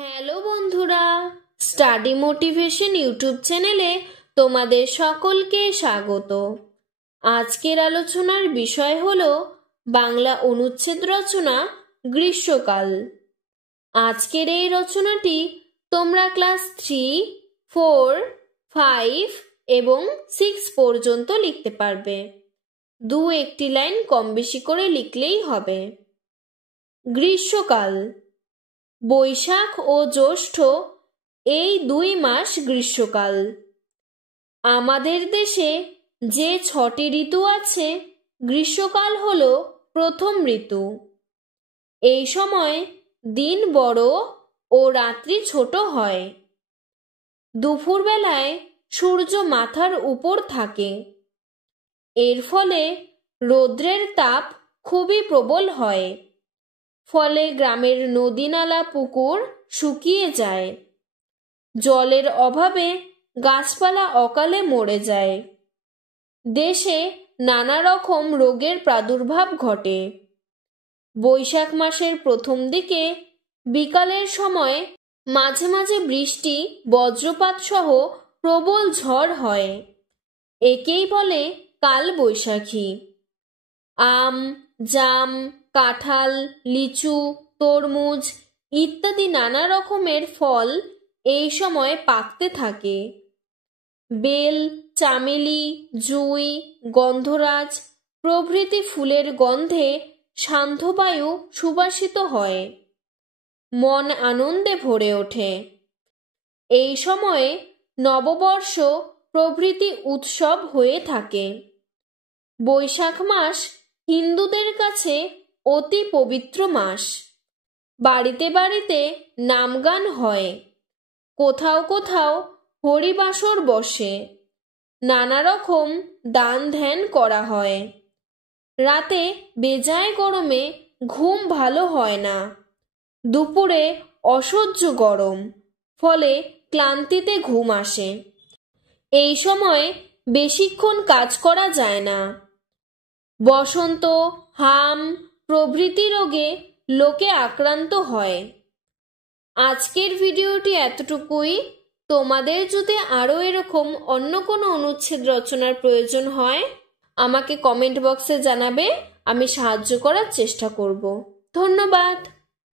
Hello বন্ধুরা, study motivation YouTube চ্যানেলে তোমাদের সকলকে স্বাগত। আজকের আলোচনার বিষয় হলো বাংলা অনুচ্ছেদ রচনা গ্রীষ্মকাল। আজকের এই রচনাটি তোমরা ক্লাস 3, 4, 5 এবং 6 পর্যন্ত লিখতে পারবে। একটি লাইন কম বেশি করে লিখলেই হবে। গ্রীষ্মকাল, বৈশাখ ও জ্যৈষ্ঠ এই 2 মাস গ্রীষ্মকাল। আমাদের দেশে যে 6টি ঋতু আছে, গ্রীষ্মকাল হলো প্রথম ঋতু। এই সময় দিন বড় ও রাত্রি ছোট হয়। দুপুরবেলায় সূর্য মাথার উপর থাকে। এর ফলে রৌদ্রের তাপ খুবই প্রবল হয়। ফলে গ্রামের নদী নালা পুকুর শুকিয়ে যায়। জলের অভাবে গাছপালা অকালে মরে যায়। দেশে নানা রকম রোগের প্রাদুর্ভাব ঘটে। বৈশাখ মাসের প্রথম দিকে বিকালের সময় মাঝে মাঝে বৃষ্টি, বজ্রপাত সহ প্রবল ঝড় হয়। একেই বলে কাল বৈশাখী। আম, জাম, কাঁঠাল, লিচু, তরমুজ ইত্যাদি নানা রকমের ফল এই সময় পাকতে থাকে। বেল, চামেলি, জুঁই, গন্ধরাজ প্রভৃতি ফুলের গন্ধে শান্ত বায়ু সুবাসিত হয়। মন আনন্দে ভরে ওঠে। এই সময়ে নববর্ষ প্রভৃতি উৎসব হয়ে থাকে। বৈশাখ মাস হিন্দুদের কাছে অতি পবিত্র মাস। বাড়িতে বাড়িতে নামগান হয়। কোথাও কোথাও হরিবাসর বসে। নানা রকম দান ধ্যান করা হয়। রাতে বেজায় গরমে ঘুম ভালো হয় না। দুপুরে অসহ্য গরম, ফলে ক্লান্তিতে ঘুম আসে। এই সময় বেশিক্ষণ কাজ করা যায় না। বসন্ত, হাম প্রভৃতি রোগে লোকে আক্রান্ত হয়। আজকের ভিডিওটি এতটুকুই। তোমাদের যদি আরও এরকম অন্য কোনো অনুচ্ছেদ রচনার প্রয়োজন হয়, আমাকে কমেন্ট বক্সে জানাবে। আমি সাহায্য করার চেষ্টা করব। ধন্যবাদ।